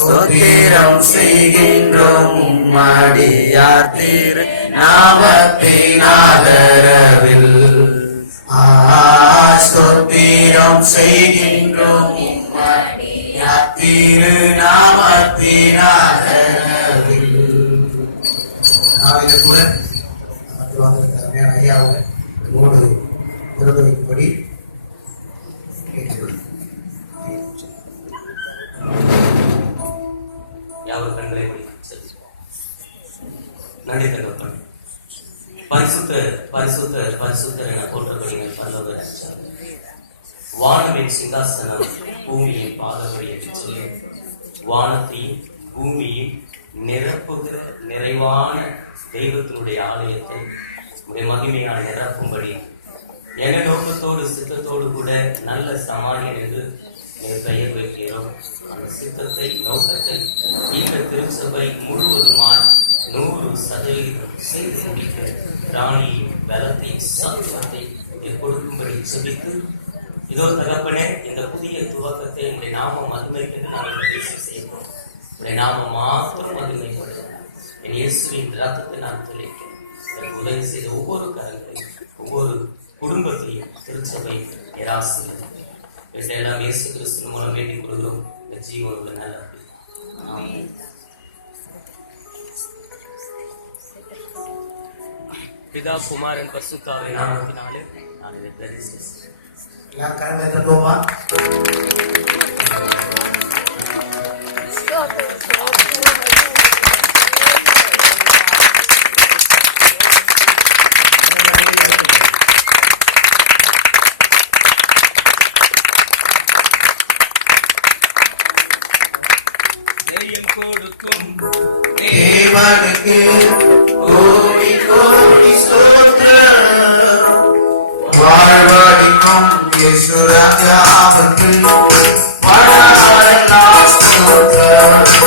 ஸ்தோத்திரம் செய்கின்றோம் உம்மடியார் திரு நாமத்தின் ஆதரவில். ஸ்தோத்திரம் செய்கின்றோம் உம்மடியார் திரு நாமத்தின் ஆதரவில். இது கூட ஐயாவும் என்னோடு விருதுபடி யாவர் கண்களை நன்றி தகப்பன். பரிசுத்தர் பரிசுத்தர் பரிசுத்தர் என போற்றப்படுகிற பல்லவ ராஜா, வானவின் சிங்காசனம் பூமியின் பாதபடி என்று சொல்லி வானத்தையும் பூமியும் நிரப்புகிற நிறைவான தெய்வத்தினுடைய ஆலயத்தை மகிமையால் நிரப்பும்படி என நோக்கத்தோடு சித்தத்தோடு கூட நல்ல சமாளியன் என்று பெயர் வைக்கிறோம். அந்த சித்தத்தை நோக்கத்தை இந்த திருச்சபை முழுவதுமாய் 100% செய்து முடிக்க ராணியின் பலத்தை சத்துவத்தை கொடுக்கும்படி செபித்து, இதோ தகப்பனே, இந்த புதிய துவக்கத்தை உடைய நாம மகிமைக்கு நாங்கள் பேசி செய்வோம். உடைய நாம மாத்திரம் மகிமைப்படுத்த என் இயேசுவின் ரத்தத்தை நான் தெளிக்கிறேன். எனக்கு உதவி செய்த ஒவ்வொரு கரங்களையும் ஒவ்வொரு குடும்பத்தையும் திருச்சபை ஏராசிரியர் எல்லாம் இயேசு கிறிஸ்து மூலம் வேண்டிக் கொள்கிறோம். ஜீவனுள்ள நல்ல பிதா குமாரன் பரிசுத்தாவின் நாமத்தினாலே நான் இதை பிரதிஷ்டை. தேவனுக்கு கோடி கோடி ஸ்தோத்திரம். வாழ்வழிக்கும் இயேசு ராஜாவுக்கு வடாலெல்லாம் ஸ்தோத்திரம்.